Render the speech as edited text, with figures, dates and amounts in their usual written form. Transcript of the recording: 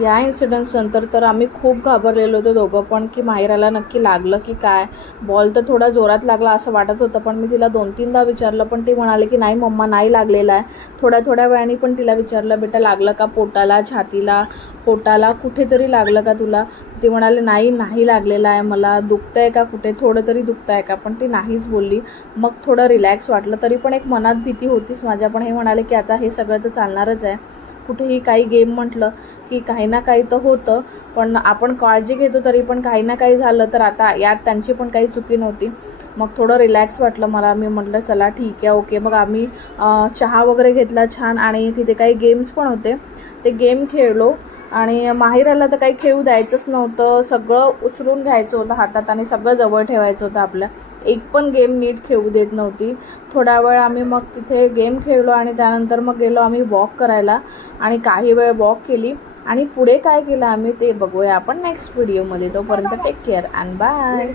या इन्सिडेंट्स नंतर तर आम्ही खूप घाबरलेलो होतो दोघं पण, की माहिराला नक्की लागलं की काय. बॉल तर थोडा जोरात लागला असं वाटत होतं, पण मी तिला 2-3दा विचारलं, पण ती म्हणाली की नाही मम्मा नाही लागलेला आहे. थोड्या वेळाने पण तिला विचारलं, बेटा लागलं का पोटाला, छातीला, पोटाला कुठेतरी लागलं का तुला. ती म्हणाली नाही लागलेलं आहे, मला दुखतं आहे का कुठे, थोडं तरी दुखतं आहे का, पण ती नाहीच बोलली. मग थोडं रिलॅक्स वाटलं, तरी पण एक मनात भीती होतीच माझ्या. पण हे म्हणाले की आता हे सगळं तर चालणारच आहे, कुठेही काही गेम म्हटलं की काही ना काही तर होतं, पण आपण काळजी घेतो तरी पण काही ना काही झालं तर आता यात त्यांची पण काही चुकी नव्हती. मग थोडं रिलॅक्स वाटलं मला. मी म्हटलं चला ठीक आहे ओके. मग आम्ही चहा वगैरे घेतला छान, आणि तिथे काही गेम्स पण होते, ते गेम खेळलो. आणि माहिराला तर काही खेळू द्यायचंच नव्हतं, सगळं उचलून घ्यायचं होतं हातात आणि सगळं जवळ ठेवायचं होतं आपल्या. एक पण गेम नीट खेळू देत नव्हती. थोडा वेळ आम्ही मग तिथे गेम खेळलो आणि त्यानंतर मग गेलो आम्ही वॉक करायला, आणि काही वेळ वॉक केली. आणि पुढे काय केलं आम्ही ते बघूया आपण नेक्स्ट व्हिडिओमध्ये. तोपर्यंत टेक केअर अँड बाय.